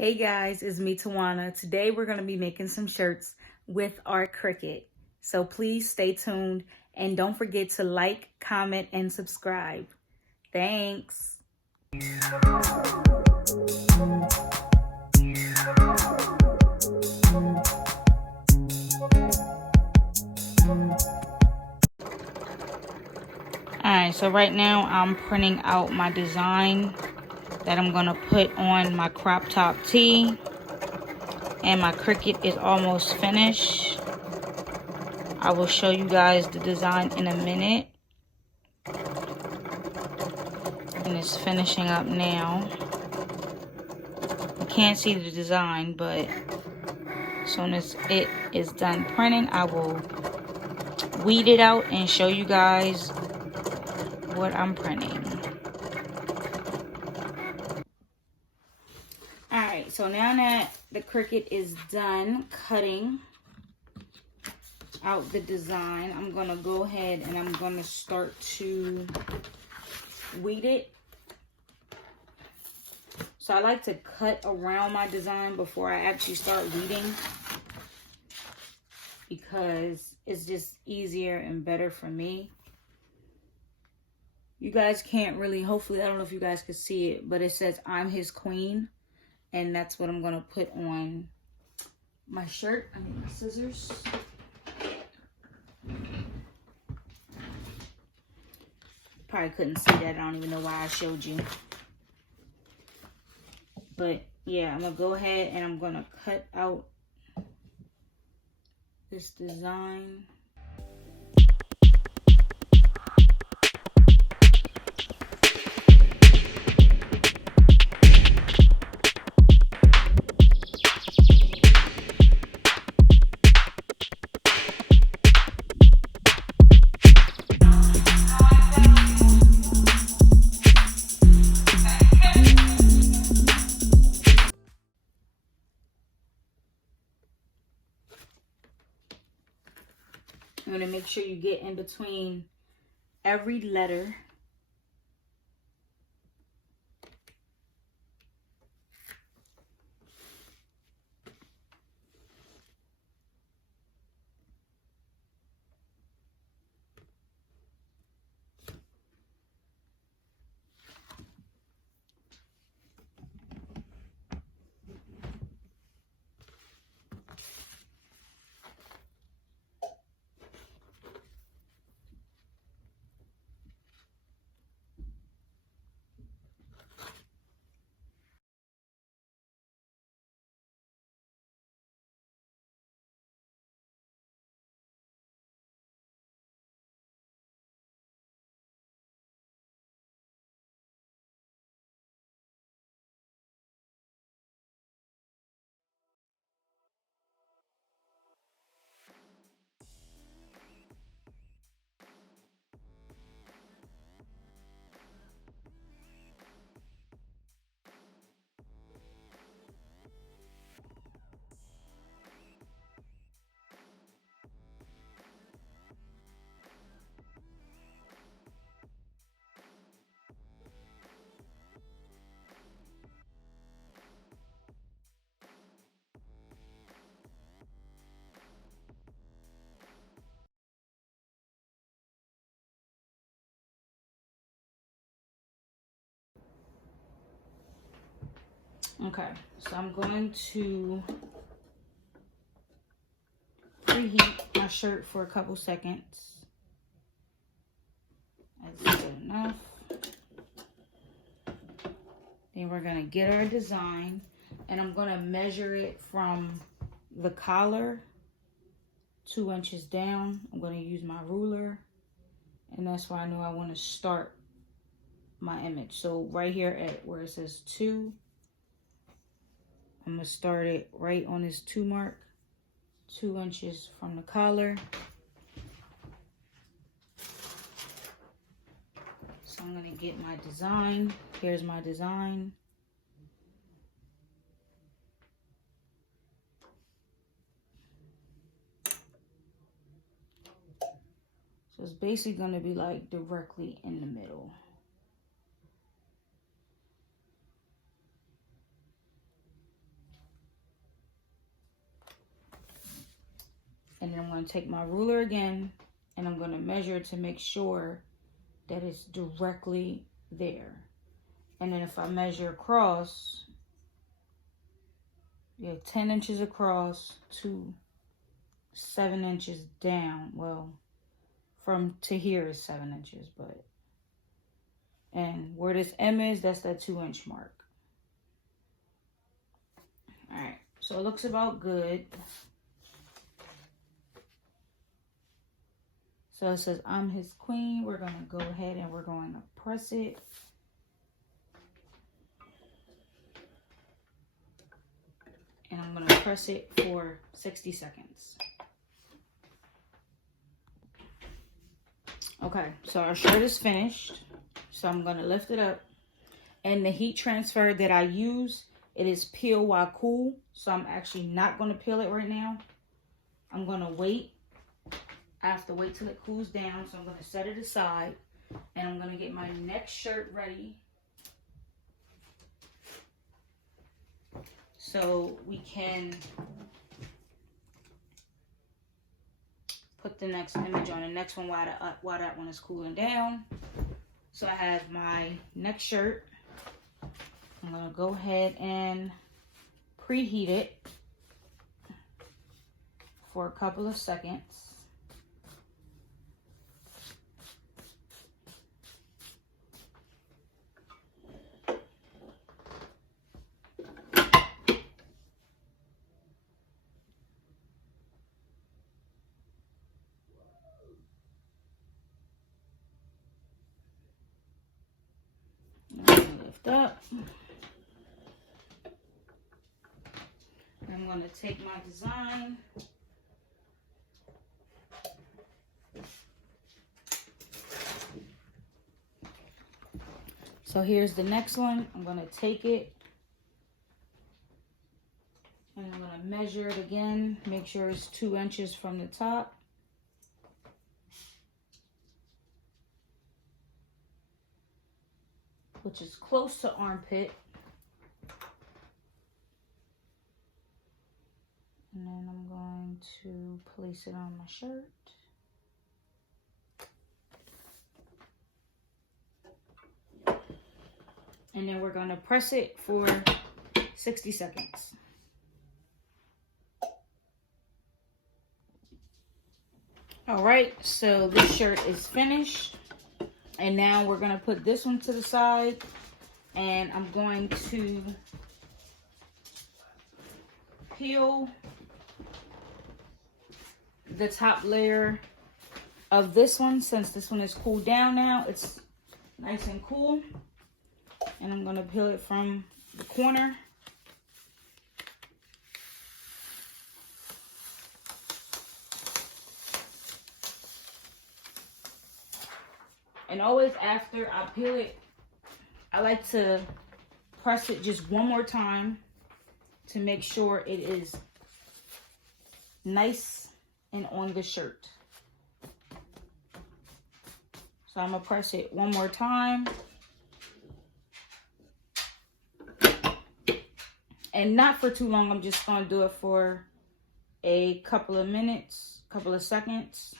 Hey guys, it's me, Tawana. Today we're going to be making some shirts with our Cricut. So please stay tuned and don't forget to like, comment, and subscribe. Thanks. Alright, so right now I'm printing out my design that I'm going to put on my crop top tee. And my Cricut is almost finished. I will show you guys the design in a minute. And it's finishing up now. You can't see the design, but as soon as it is done printing, I will weed it out and show you guys what I'm printing. Alright, so now that the Cricut is done cutting out the design, I'm going to go ahead and I'm going to start to weed it. So I like to cut around my design before I actually start weeding, because it's just easier and better for me. You guys can't really, hopefully, I don't know if you guys can see it, but it says I'm his queen. And that's what I'm going to put on my shirt. I need my scissors. Probably couldn't see that. I don't even know why I showed you. But yeah, I'm going to go ahead and I'm going to cut out this design. I'm going to make sure you get in between every letter. Okay, so I'm going to preheat my shirt for a couple seconds. That's good enough. Then we're going to get our design, and I'm going to measure it from the collar 2 inches down. I'm going to use my ruler, and that's why I know I want to start my image. So right here at where it says 2, I'm going to start it right on this 2 mark, 2 inches from the collar. So I'm going to get my design. Here's my design. So it's basically going to be like directly in the middle. And then I'm going to take my ruler again, and I'm going to measure to make sure that it's directly there. And then if I measure across, 10 inches across to 7 inches down. Well, from to here is 7 inches, but, and where this M is, that's that 2-inch mark. All right, so it looks about good. So it says, I'm his queen. We're going to go ahead and we're going to press it. And I'm going to press it for 60 seconds. Okay, so our shirt is finished. So I'm going to lift it up. And the heat transfer that I use, it is peel while cool. So I'm actually not going to peel it right now. I'm going to wait. I have to wait till it cools down. So I'm going to set it aside. And I'm going to get my next shirt ready. So we can put the next image on the next one while that one is cooling down. So I have my next shirt. I'm going to go ahead and preheat it for a couple of seconds. Lift up. I'm going to take my design. So here's the next one. I'm going to take it and I'm going to measure it again. Make sure it's 2 inches from the top. Which is close to armpit. And then I'm going to place it on my shirt. And then we're going to press it for 60 seconds. All right, so this shirt is finished. And now we're going to put this one to the side. And I'm going to peel the top layer of this one. Since this one is cooled down now, it's nice and cool. And I'm going to peel it from the corner. And always after I peel it, I like to press it just one more time to make sure it is nice and on the shirt. So I'm going to press it one more time. And not for too long. I'm just going to do it for a couple of minutes, couple of seconds.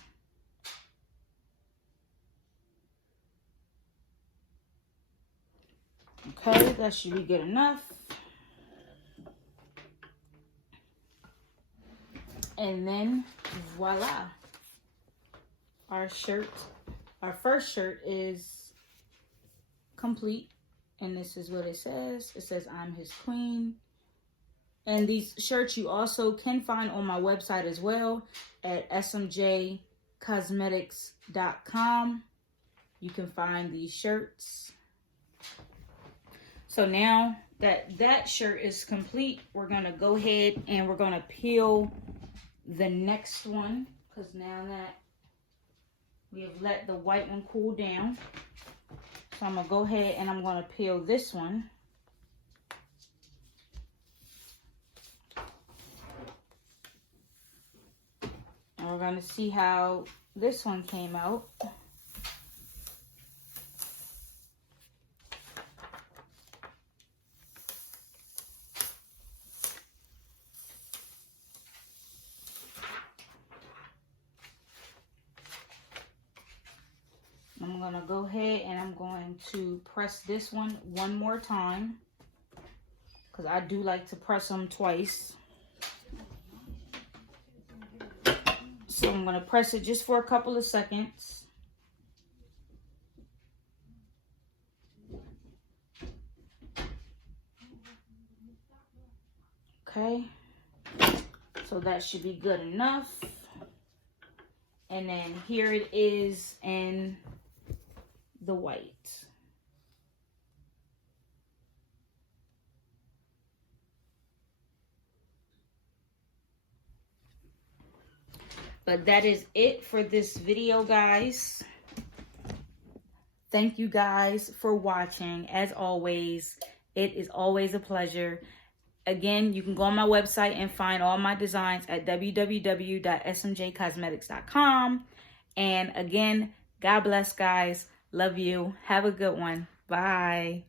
Okay, that should be good enough. And then voila. Our shirt, our first shirt is complete. And this is what it says. It says, I'm his queen. And these shirts you also can find on my website as well at smjcosmetics.com. You can find these shirts. So now that that shirt is complete, we're going to go ahead and we're going to peel the next one. Because now that we have let the white one cool down. So I'm going to go ahead and I'm going to peel this one. And we're going to see how this one came out. gonna go ahead and I'm going to press this one more time, because I do like to press them twice. So I'm gonna press it just for a couple of seconds. Okay, so that should be good enough. And then here it is in the white. But that is it for this video, guys. Thank you guys for watching. As always, it is always a pleasure. Again, you can go on my website and find all my designs at www.smjcosmetics.com. And again, God bless, guys. Love you. Have a good one. Bye.